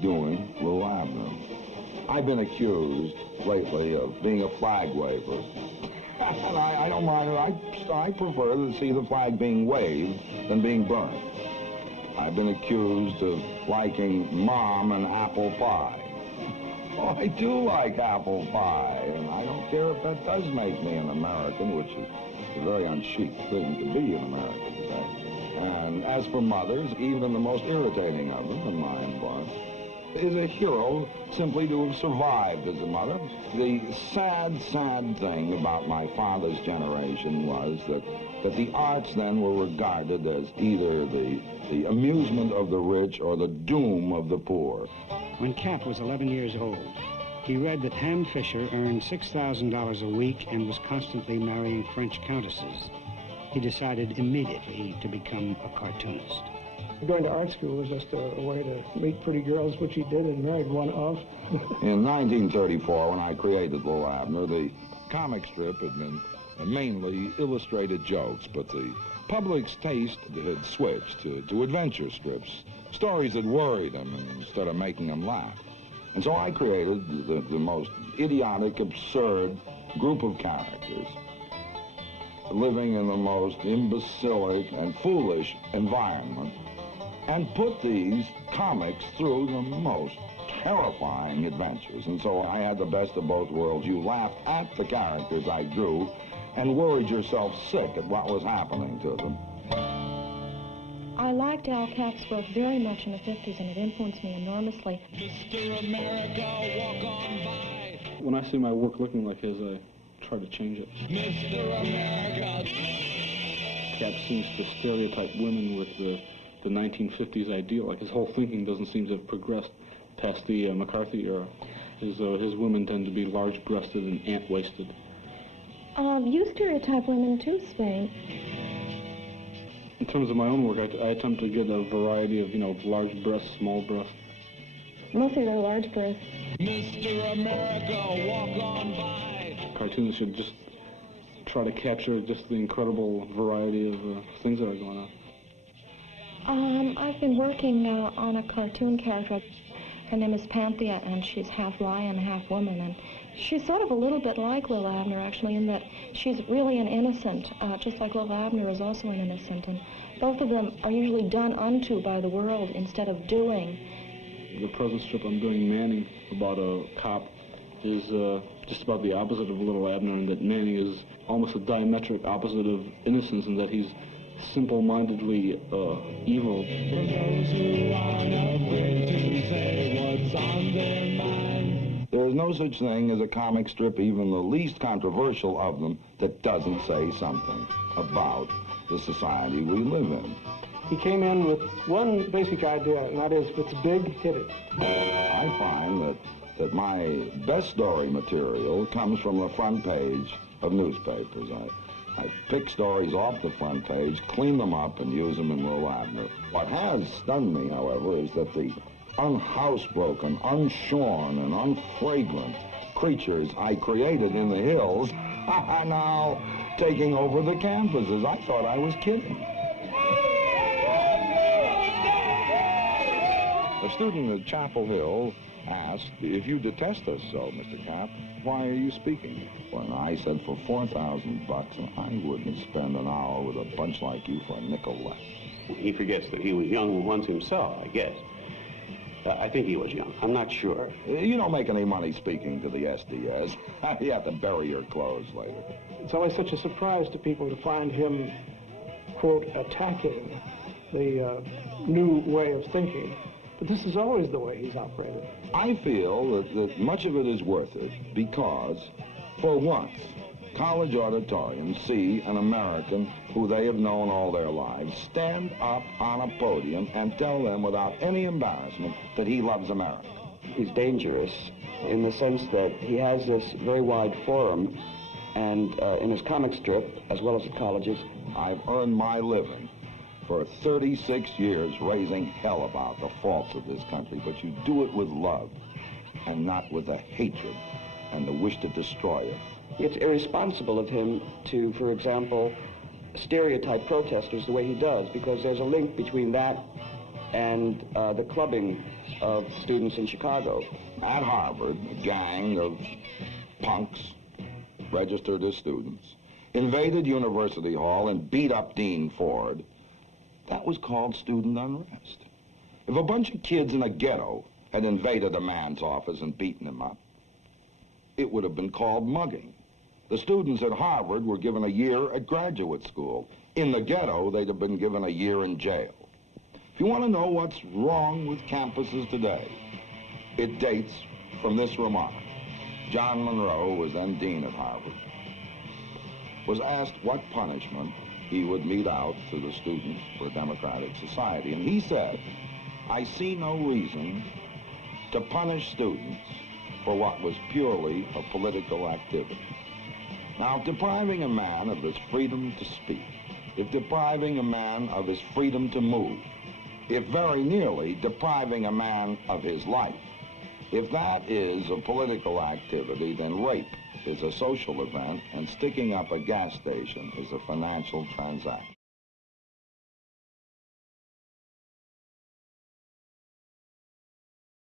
doing Lil Abner. I've been accused lately of being a flag waver. And I don't mind it. I prefer to see the flag being waved than being burned. I've been accused of liking Mom and apple pie. Oh, I do like apple pie, and I don't care if that does make me an American, which is a very unchic thing to be an American today. And as for mothers, even the most irritating of them, in my part, is a hero simply to have survived as a mother. The sad, sad thing about my father's generation was that the arts then were regarded as either the amusement of the rich or the doom of the poor. When Capp was 11 years old, he read that Ham Fisher earned $6,000 a week and was constantly marrying French countesses. He decided immediately to become a cartoonist. Going to art school was just a way to meet pretty girls, which he did and married one of. In 1934, when I created Lil Abner, the comic strip had been mainly illustrated jokes, but the public's taste had switched to adventure strips, stories that worried them instead of making them laugh. And so I created the most idiotic, absurd group of characters living in the most imbecilic and foolish environment, and put these comics through the most terrifying adventures. And so I had the best of both worlds. You laughed at the characters I drew and worried yourself sick at what was happening to them. I liked Al Capp's work very much in the 50s, and it influenced me enormously. Mr. America, walk on by. When I see my work looking like his, I try to change it. Mr. America. Capp seems to stereotype women with the 1950s ideal. Like, his whole thinking doesn't seem to have progressed past the McCarthy era. His women tend to be large-breasted and ant-waisted. You stereotype women too, Spain. In terms of my own work, I attempt to get a variety of, large breasts, small breasts. Mostly they're large breasts. Mr. America, walk on by. Cartoonists should just try to capture just the incredible variety of things that are going on. I've been working on a cartoon character. Her name is Panthea, and she's half lion, half woman, and she's sort of a little bit like Lil Abner, actually, in that she's really an innocent, just like Lil Abner is also an innocent, and both of them are usually done unto by the world instead of doing. The present strip I'm doing, Manning, about a cop, is just about the opposite of Lil Abner, in that Manning is almost a diametric opposite of innocence, in that he's simple-mindedly evil. For those who aren't afraid to say what's on their mind. There is no such thing as a comic strip, even the least controversial of them, that doesn't say something about the society we live in. He came in with one basic idea, and that is, if it's big, hit it. I find that my best story material comes from the front page of newspapers. I pick stories off the front page, clean them up, and use them in Lil Abner. What has stunned me, however, is that the unhousebroken, unshorn, and unfragrant creatures I created in the hills are now taking over the campuses. I thought I was kidding. A student at Chapel Hill asked, "If you detest us so, Mr. Capp, why are you speaking?" Well, I said, for $4,000, I wouldn't spend an hour with a bunch like you for a nickel less. He forgets that he was young once himself, I guess. I think he was young. I'm not sure. You don't make any money speaking to the SDS. You have to bury your clothes later. It's always such a surprise to people to find him, quote, attacking the new way of thinking. But this is always the way he's operated. I feel that much of it is worth it because, for once, college auditoriums see an American who they have known all their lives stand up on a podium and tell them without any embarrassment that he loves America. He's dangerous in the sense that he has this very wide forum, and in his comic strip, as well as at colleges, I've earned my living for 36 years raising hell about the faults of this country, but you do it with love and not with the hatred and the wish to destroy it. It's irresponsible of him to, for example, stereotype protesters the way he does, because there's a link between that and the clubbing of students in Chicago. At Harvard, a gang of punks, registered as students, invaded University Hall and beat up Dean Ford. That was called student unrest. If a bunch of kids in a ghetto had invaded a man's office and beaten him up, it would have been called mugging. The students at Harvard were given a year at graduate school. In the ghetto, they'd have been given a year in jail. If you want to know what's wrong with campuses today, it dates from this remark. John Monroe, who was then dean at Harvard, was asked what punishment he would mete out to the students for a democratic society. And he said, "I see no reason to punish students for what was purely a political activity." Now, if depriving a man of his freedom to speak, if depriving a man of his freedom to move, if very nearly depriving a man of his life, if that is a political activity, then rape is a social event and sticking up a gas station is a financial transaction.